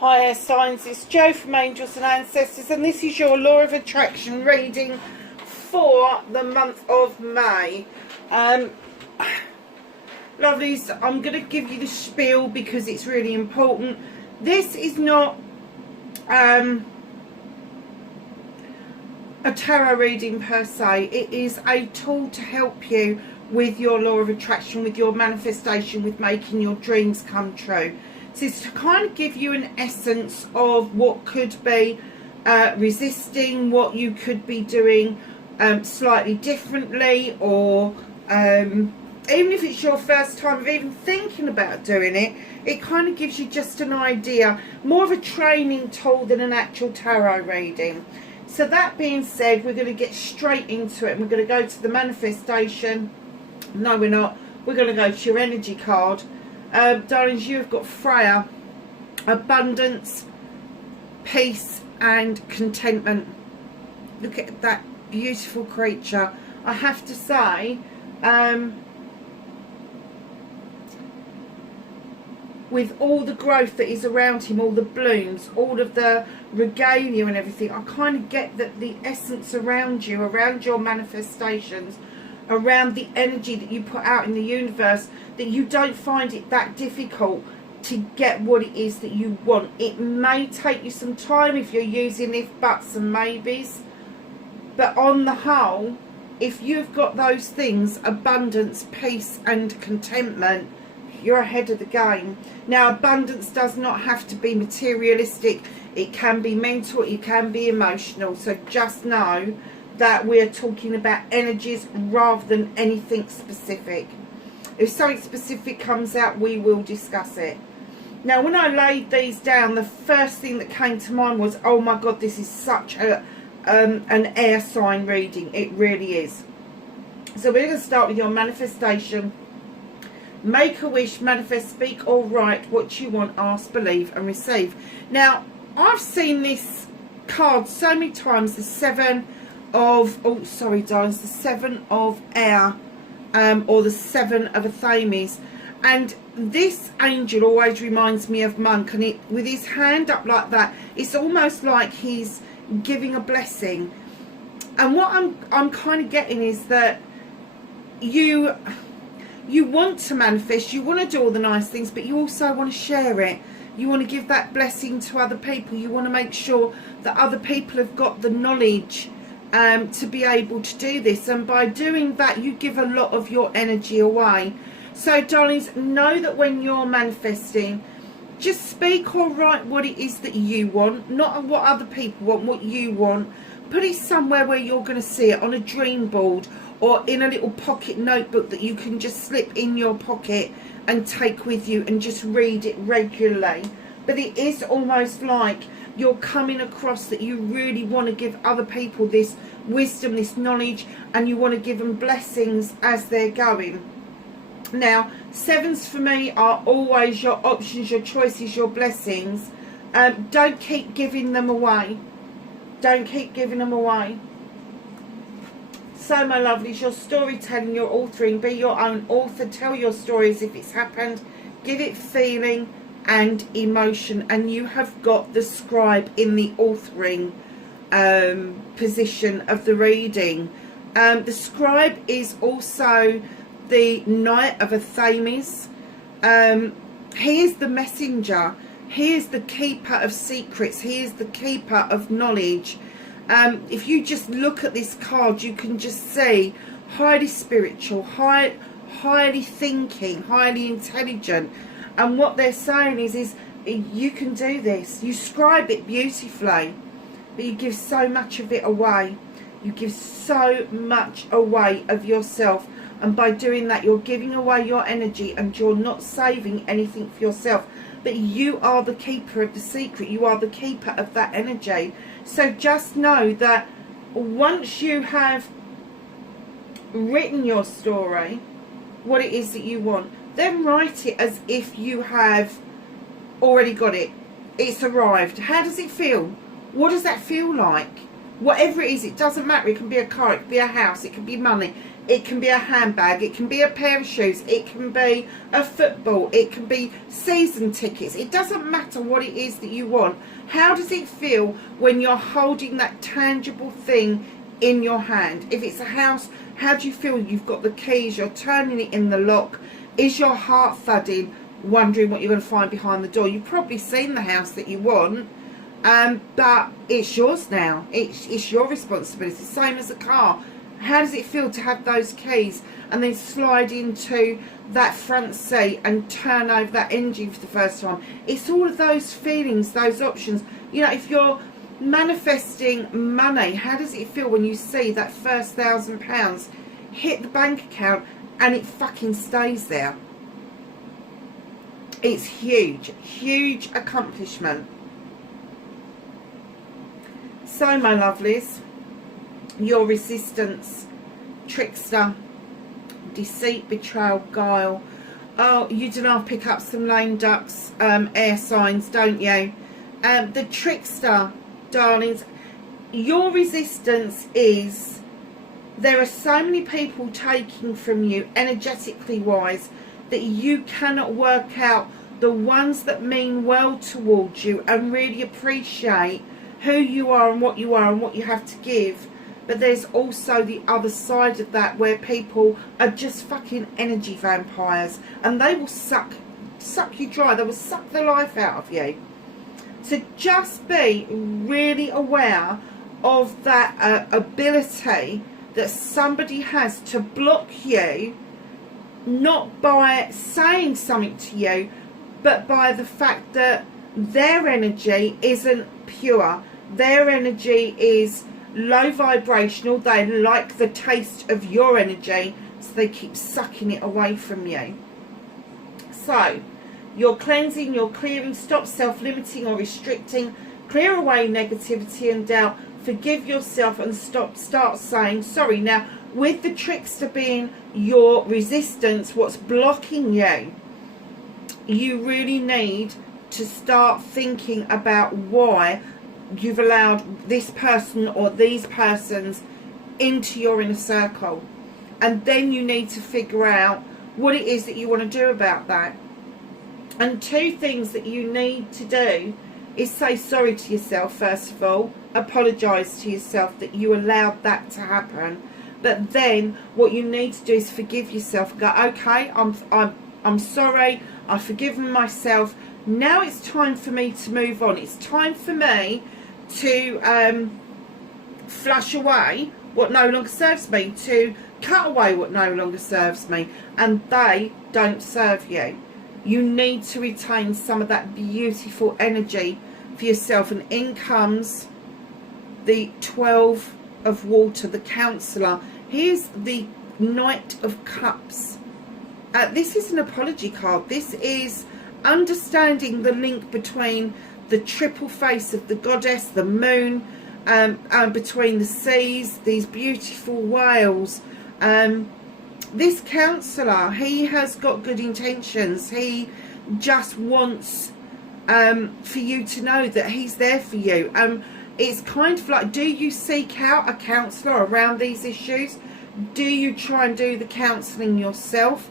Hi air signs, it's Jo from Angels and Ancestors, and this is your law of attraction reading for the month of May. Lovelies, I'm going to give you the spiel because it's really important. This is not a tarot reading per se. It is a tool to help you with your law of attraction, with your manifestation, with making your dreams come true. So it's to kind of give you an essence of what could be resisting, what you could be doing slightly differently, or even if it's your first time of even thinking about doing it, it kind of gives you just an idea, more of a training tool than an actual tarot reading. So that being said, we're going to get straight into it, and we're going to go to the manifestation. No, we're not. We're going to go to your energy card. Darlings, you've got Freya, abundance, peace and contentment. Look at that beautiful creature. I have to say, with all the growth that is around him, all the blooms, all of the regalia and everything, I kind of get that the essence around you, around your manifestations, around the energy that you put out in the universe, that you don't find it that difficult to get what it is that you want. It may take you some time if you're using if, buts and maybes, but on the whole, if you've got those things, abundance, peace and contentment, you're ahead of the game. Now, abundance does not have to be materialistic. It can be mental, it can be emotional. So just know that we're talking about energies rather than anything specific. If something specific comes out, we will discuss it. Now, when I laid these down, the first thing that came to mind was, oh my God, this is such an air sign reading. It really is. So we're going to start with your manifestation. Make a wish, manifest, speak or write what you want, ask, believe and receive. Now, I've seen this card so many times, the Seven of, oh sorry darlings, the Seven of Air, or the Seven of Athames, and this angel always reminds me of Monk, and it, with his hand up like that, it's almost like he's giving a blessing. And what I'm kind of getting is that you want to manifest, you want to do all the nice things, but you also want to share it. You want to give that blessing to other people. You want to make sure that other people have got the knowledge to be able to do this, and by doing that you give a lot of your energy away. So darlings, know that when you're manifesting, just speak or write what it is that you want, not what other people want, what you want. Put it somewhere where you're going to see it, on a dream board or in a little pocket notebook that you can just slip in your pocket and take with you and just read it regularly. But it is almost like you're coming across that you really want to give other people this wisdom, this knowledge, and you want to give them blessings as they're going. Now, sevens for me are always your options, your choices, your blessings. Don't keep giving them away. Don't keep giving them away. So, my lovelies, your storytelling, your authoring, be your own author. Tell your story as if it's happened. Give it feeling and emotion, and you have got the scribe in the authoring position of the reading. The scribe is also the Knight of Athames. He is the messenger. He is the keeper of secrets. He is the keeper of knowledge. If you just look at this card, you can just see highly spiritual, highly thinking, highly intelligent. And what they're saying is you can do this. You scribe it beautifully, but you give so much of it away. You give so much away of yourself. And by doing that, you're giving away your energy and you're not saving anything for yourself. But you are the keeper of the secret. You are the keeper of that energy. So just know that once you have written your story, what it is that you want, then write it as if you have already got it. It's arrived. How does it feel? What does that feel like? Whatever it is, it doesn't matter. It can be a car, it can be a house, it can be money, it can be a handbag, it can be a pair of shoes, it can be a football, it can be season tickets. It doesn't matter what it is that you want. How does it feel when you're holding that tangible thing in your hand? If it's a house, how do you feel? You've got the keys, you're turning it in the lock. Is your heart thudding, wondering what you're going to find behind the door? You've probably seen the house that you want, but it's yours now. It's your responsibility. Same as a car. How does it feel to have those keys and then slide into that front seat and turn over that engine for the first time? It's all of those feelings, those options. You know, if you're manifesting money, how does it feel when you see that first £1,000 hit the bank account and it fucking stays there? It's huge, huge accomplishment. So, my lovelies, your resistance, trickster, deceit, betrayal, guile. Oh, you do not pick up some lame ducks, air signs, don't you? The trickster, darlings, your resistance is, there are so many people taking from you energetically wise that you cannot work out the ones that mean well towards you and really appreciate who you are and what you have to give. But there's also the other side of that, where people are just fucking energy vampires, and they will suck you dry. They will suck the life out of you. So just be really aware of that ability that somebody has to block you, not by saying something to you, but by the fact that their energy isn't pure. Their energy is low vibrational. They like the taste of your energy, so they keep sucking it away from you. So you're cleansing, you're clearing. Stop self-limiting or restricting. Clear away negativity and doubt. Forgive yourself and start saying sorry. Now, with the trickster being your resistance, what's blocking you, you really need to start thinking about why you've allowed this person or these persons into your inner circle. And then you need to figure out what it is that you want to do about that. And two things that you need to do is say sorry to yourself, first of all. Apologise to yourself that you allowed that to happen. But then what you need to do is forgive yourself. Go, okay, I'm sorry. I've forgiven myself. Now it's time for me to move on. It's time for me to flush away what no longer serves me, to cut away what no longer serves me, and they don't serve you. You need to retain some of that beautiful energy for yourself. And in comes the 12 of water, the counselor. Here's the Knight of Cups. This is an apology card. This is understanding the link between the triple face of the goddess, the moon, between the seas, these beautiful whales. This counsellor, he has got good intentions. He just wants for you to know that he's there for you. It's kind of like, do you seek out a counsellor around these issues? Do you try and do the counselling yourself?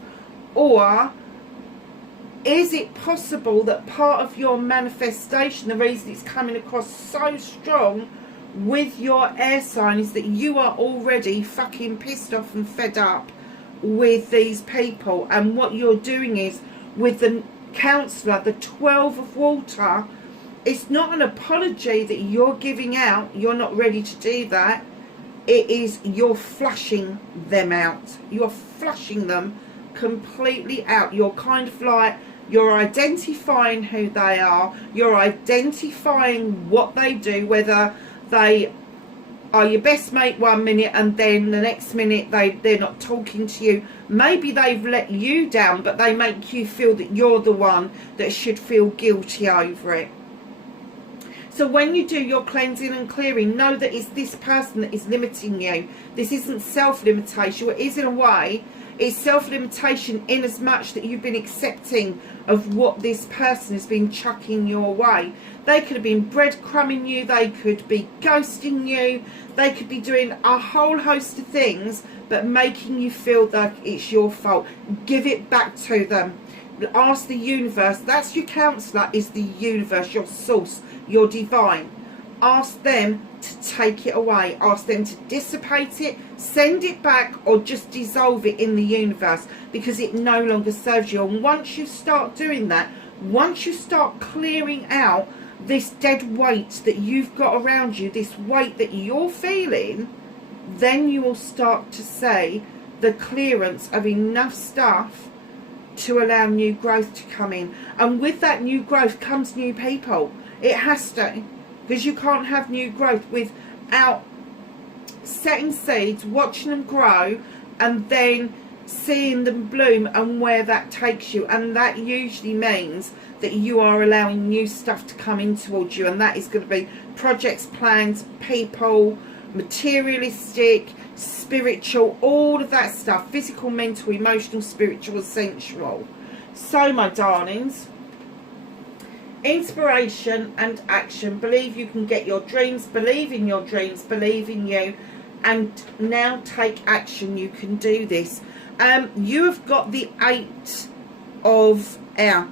Or is it possible that part of your manifestation, the reason it's coming across so strong with your air sign, is that you are already fucking pissed off and fed up with these people? And what you're doing is, with the counsellor, the 12 of water, it's not an apology that you're giving out. You're not ready to do that. It is, you're flushing them out. You're flushing them completely out. You're kind of like, you're identifying who they are. You're identifying what they do, whether they are your best mate 1 minute and then the next minute they're not talking to you. Maybe they've let you down, but they make you feel that you're the one that should feel guilty over it. So when you do your cleansing and clearing, know that it's this person that is limiting you. This isn't self-limitation. It is, in a way, It's self-limitation in as much that you've been accepting of what this person has been chucking your way. They could have been breadcrumbing you, they could be ghosting you, they could be doing a whole host of things, but making you feel like it's your fault. Give it back to them. Ask the universe. That's your counsellor, is the universe, your source, your divine. Ask them to take it away. Ask them to dissipate it, send it back, or just dissolve it in the universe, because it no longer serves you. And once you start doing that, once you start clearing out this dead weight that you've got around you, this weight that you're feeling, then you will start to see the clearance of enough stuff to allow new growth to come in. And with that new growth comes new people. It has to, because you can't have new growth without setting seeds, watching them grow, and then seeing them bloom and where that takes you. And that usually means that you are allowing new stuff to come in towards you, and that is going to be projects, plans, people, materialistic, spiritual, all of that stuff, physical, mental, emotional, spiritual, sensual. So my darlings, inspiration and action. Believe you can get your dreams, believe in your dreams, believe in you, and now take action. You can do this. You have got the 8 of air.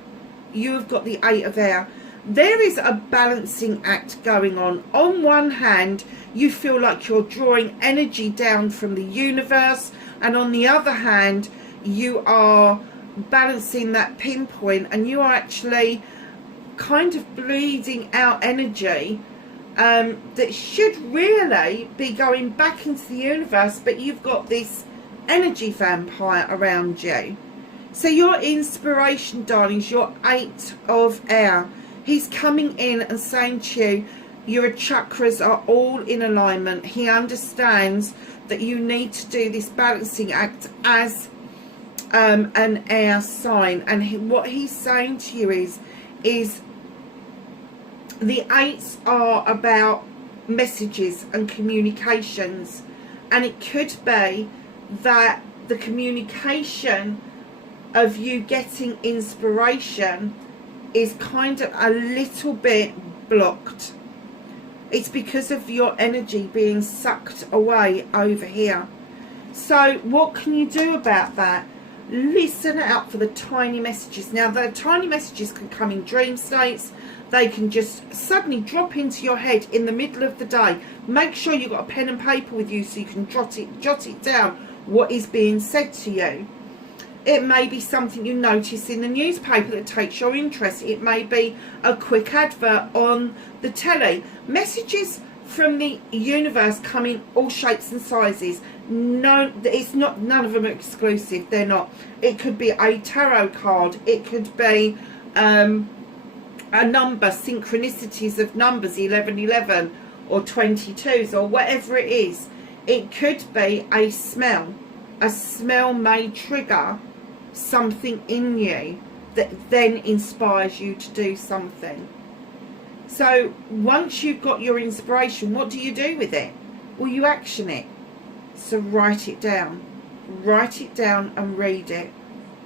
You have got the 8 of air. There is a balancing act going on. On one hand, you feel like you're drawing energy down from the universe, and on the other hand, you are balancing that pinpoint, and you are actually kind of bleeding out energy that should really be going back into the universe, but you've got this energy vampire around you. So your inspiration, darlings, your 8 of air, he's coming in and saying to you, your chakras are all in alignment. He understands that you need to do this balancing act as an air sign. And what he's saying to you is the 8s are about messages and communications. And it could be that the communication of you getting inspiration is kind of a little bit blocked. It's because of your energy being sucked away over here. So what can you do about that? Listen out for the tiny messages. Now, the tiny messages can come in dream states. They can just suddenly drop into your head in the middle of the day. Make sure you've got a pen and paper with you so you can jot it down, what is being said to you. It may be something you notice in the newspaper that takes your interest. It may be a quick advert on the telly. Messages from the universe come in all shapes and sizes. No, it's not. None of them are exclusive. They're not. It could be a tarot card. It could be a number, synchronicities of numbers, 1111 or 22s or whatever it is. It could be a smell. A smell may trigger something in you that then inspires you to do something. So once you've got your inspiration, what do you do with it? Well, you action it. So write it down and read it.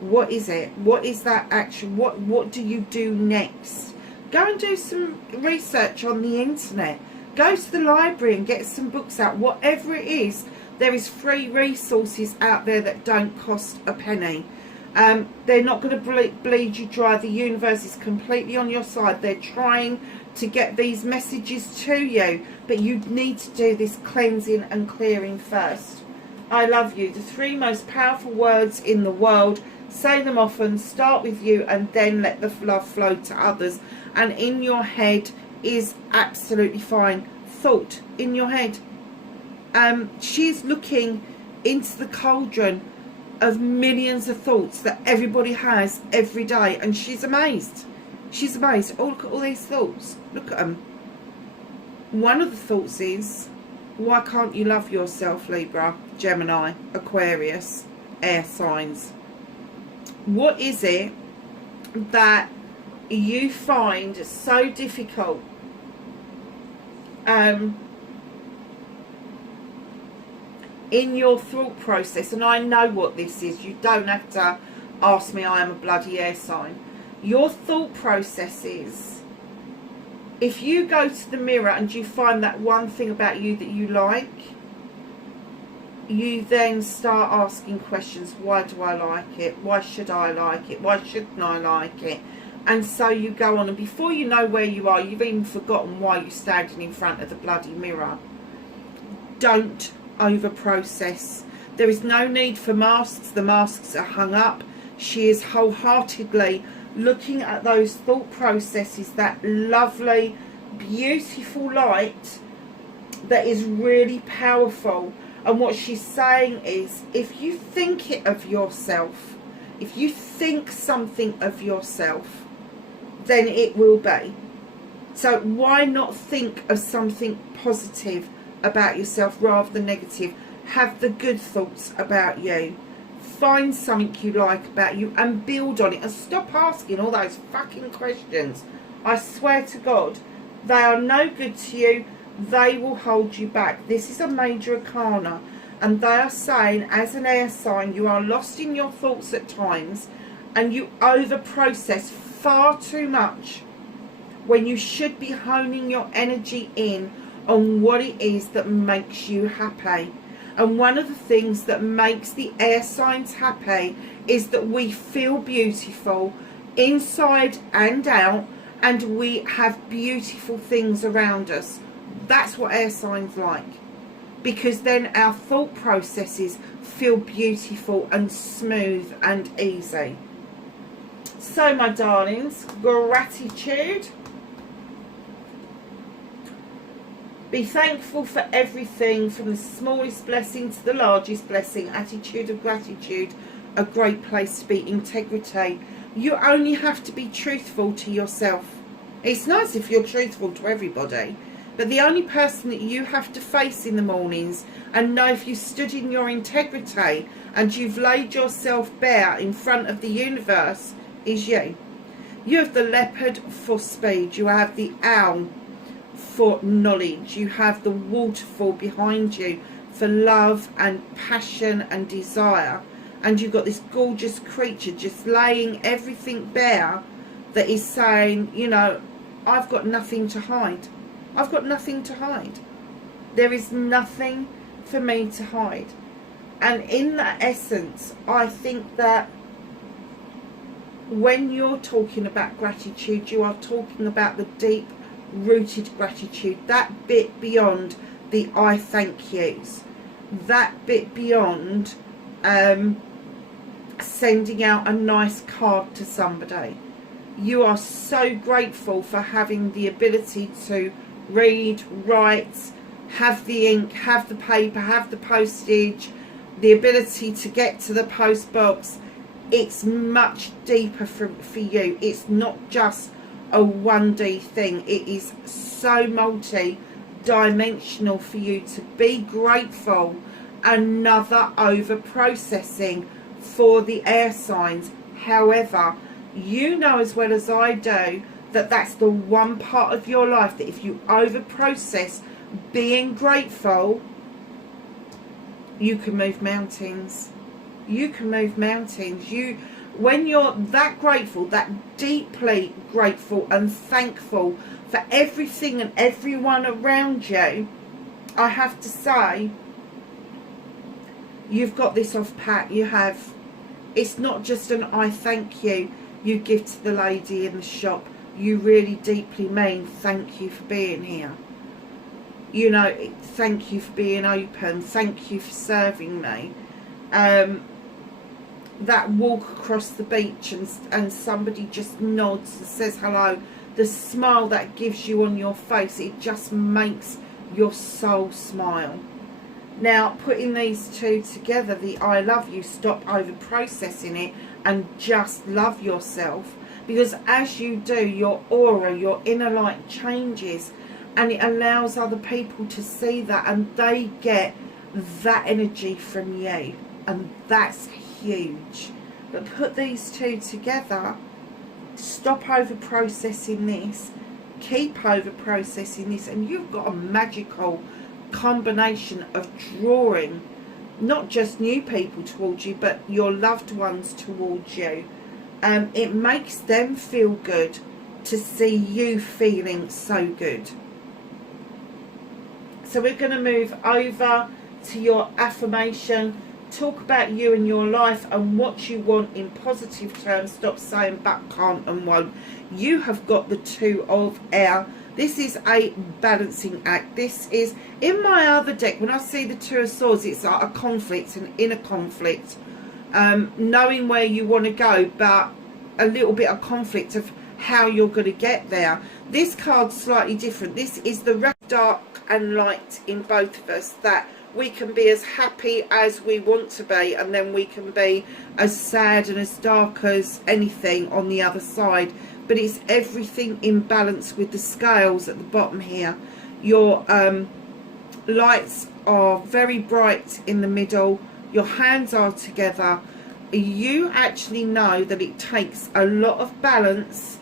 What is it? What is that action? What do you do next? Go and do some research on the internet. Go to the library and get some books out. Whatever it is, there is free resources out there that don't cost a penny. They're not going to bleed you dry. The universe is completely on your side. They're trying to get these messages to you, but you need to do this cleansing and clearing first. I love you. The 3 most powerful words in the world. Say them often. Start with you and then let the love flow to others. And in your head is absolutely fine. Thought in your head. She's looking into the cauldron of millions of thoughts that everybody has every day, and she's amazed. She's amazed. Oh, look at all these thoughts. Look at them. One of the thoughts is, why can't you love yourself, Libra, Gemini, Aquarius, air signs? What is it that you find so difficult in your thought process, and I know what this is, you don't have to ask me, I am a bloody air sign. Your thought process is, if you go to the mirror and you find that one thing about you that you like, you then start asking questions. Why do I like it? Why should I like it? Why shouldn't I like it? And so you go on, and before you know where you are, you've even forgotten why you're standing in front of the bloody mirror. Don't over process. There is no need for masks. The masks are hung up. She is wholeheartedly looking at those thought processes, that lovely, beautiful light that is really powerful. And what she's saying is, if you think it of yourself, if you think something of yourself, then it will be. So why not think of something positive about yourself rather than negative? Have the good thoughts about you. Find something you like about you and build on it, and stop asking all those fucking questions. I swear to God, they are no good to you. They will hold you back. This is a major arcana, and they are saying, as an air sign, you are lost in your thoughts at times, and you over process far too much when you should be honing your energy in on what it is that makes you happy. And one of the things that makes the air signs happy is that we feel beautiful inside and out, and we have beautiful things around us. That's what air signs like, because then our thought processes feel beautiful and smooth and easy. So my darlings, gratitude. Be thankful for everything, from the smallest blessing to the largest blessing. Attitude of gratitude, a great place to be. Integrity. You only have to be truthful to yourself. It's nice if you're truthful to everybody, but the only person that you have to face in the mornings and know if you stood in your integrity and you've laid yourself bare in front of the universe is you. You have the leopard for speed. You have the owl for knowledge. You have the waterfall behind you for love and passion and desire. And you've got this gorgeous creature just laying everything bare that is saying, you know, I've got nothing to hide. I've got nothing to hide. There is nothing for me to hide. And in that essence, I think that when you're talking about gratitude, you are talking about the deep rooted gratitude, that bit beyond the I thank yous, that bit beyond sending out a nice card to somebody. You are so grateful for having the ability to read, write, have the ink, have the paper, have the postage, the ability to get to the post box. It's much deeper for you. It's not just a 1D thing. It is so multi-dimensional for you to be grateful. Another over-processing for the air signs. However, you know as well as I do that that's the one part of your life that if you over-process being grateful, you can move mountains. You can move mountains. When you're that grateful, that deeply grateful and thankful for everything and everyone around you, I have to say, you've got this off pat. You have. It's not just an I thank you give to the lady in the shop. You really deeply mean thank you for being here. You know, thank you for being open. Thank you for serving me. That walk across the beach and somebody just nods and says hello, the smile that gives you on your face, it just makes your soul smile. Now, putting these two together, the I love you, stop over processing it and just love yourself, because as you do, your aura, your inner light changes, and it allows other people to see that, and they get that energy from you, and that's huge. But put these two together, stop over processing this, keep over processing this, and you've got a magical combination of drawing not just new people towards you, but your loved ones towards you. It makes them feel good to see you feeling so good. So we're going to move over to your affirmation. Talk about you and your life and what you want in positive terms. Stop saying but, can't and won't. You have got the Two of Air. This is a balancing act. This is, in my other deck, when I see the Two of Swords, it's like a conflict, an inner conflict. Knowing where you want to go, but a little bit of conflict of how you're going to get there. This card's slightly different. This is the dark and light in both of us, that we can be as happy as we want to be, and then we can be as sad and as dark as anything on the other side. But it's everything in balance with the scales at the bottom here. Your lights are very bright in the middle. Your hands are together. You actually know that it takes a lot of balance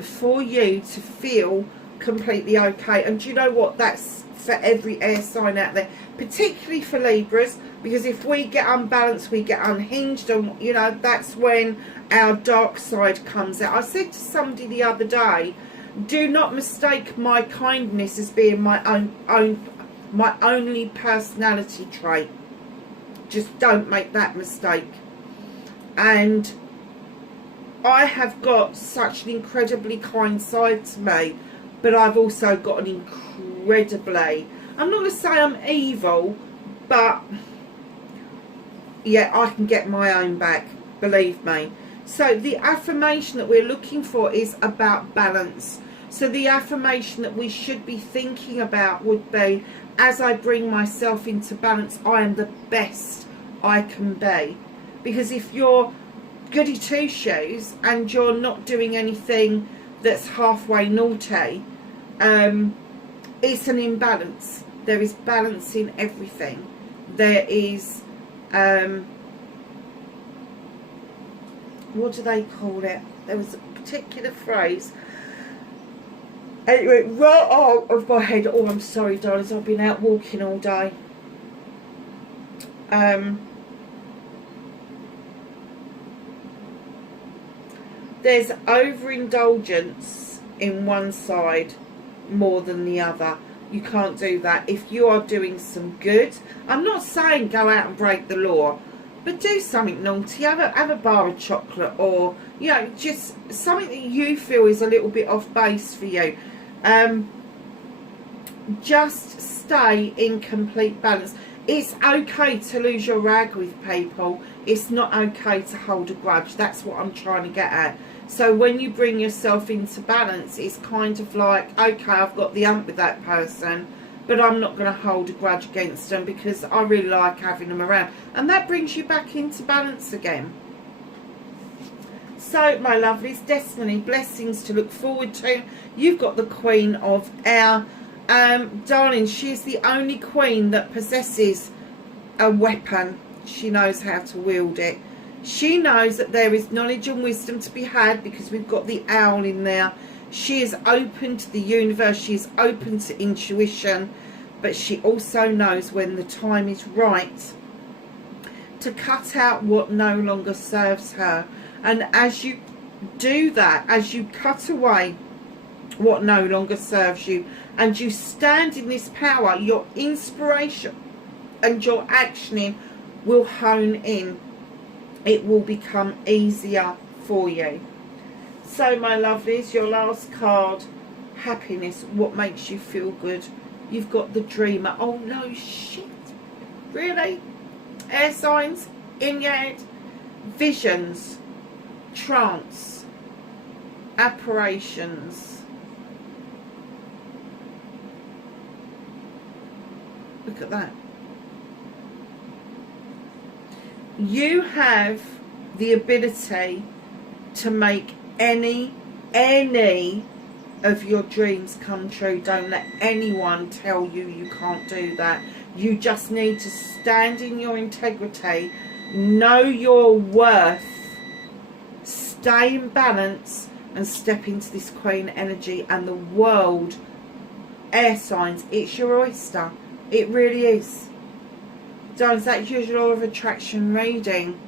for you to feel completely okay. And do you know what? That's for every air sign out there, particularly for Libras, because if we get unbalanced, we get unhinged, and you know, that's when our dark side comes out. I said to somebody the other day, do not mistake my kindness as being my only personality trait. Just don't make that mistake. And I have got such an incredibly kind side to me, but I've also got an incredibly, I'm not going to say I'm evil, but yeah, I can get my own back, believe me. So the affirmation that we're looking for is about balance. So the affirmation that we should be thinking about would be, as I bring myself into balance, I am the best I can be. Because if you're goody two shoes and you're not doing anything that's halfway naughty, it's an imbalance. There is balance in everything. There is what do they call it? There was a particular phrase, and it went right out of my head. Oh, I'm sorry, darlings, I've been out walking all day. There's overindulgence in one side more than the other. You can't do that. If you are doing some good, I'm not saying go out and break the law, but do something naughty. Have a bar of chocolate, or you know, just something that you feel is a little bit off base for you. Just stay in complete balance. It's okay to lose your rag with people. It's not okay to hold a grudge. That's what I'm trying to get at. So when you bring yourself into balance, it's kind of like, okay, I've got the ump with that person, but I'm not going to hold a grudge against them because I really like having them around. And that brings you back into balance again. So, my lovelies, destiny, blessings to look forward to. You've got the Queen of Air. Darling, she's the only queen that possesses a weapon. She knows how to wield it. She knows that there is knowledge and wisdom to be had because we've got the owl in there. She is open to the universe. She is open to intuition. But she also knows when the time is right to cut out what no longer serves her. And as you do that, as you cut away what no longer serves you, and you stand in this power, your inspiration and your actioning will hone in. It will become easier for you. So, my lovelies, your last card, happiness. What makes you feel good? You've got the dreamer. Oh, no, shit. Really? Air signs in your head. Visions. Trance. Apparitions. Look at that. You have the ability to make any of your dreams come true. Don't let anyone tell you you can't do that. You just need to stand in your integrity, know your worth, stay in balance, and step into this Queen energy. And the world, air signs, it's your oyster. It really is. Darlings, that's your law of attraction reading.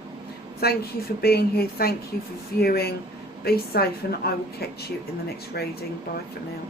Thank you for being here. Thank you for viewing. Be safe, and I will catch you in the next reading. Bye for now.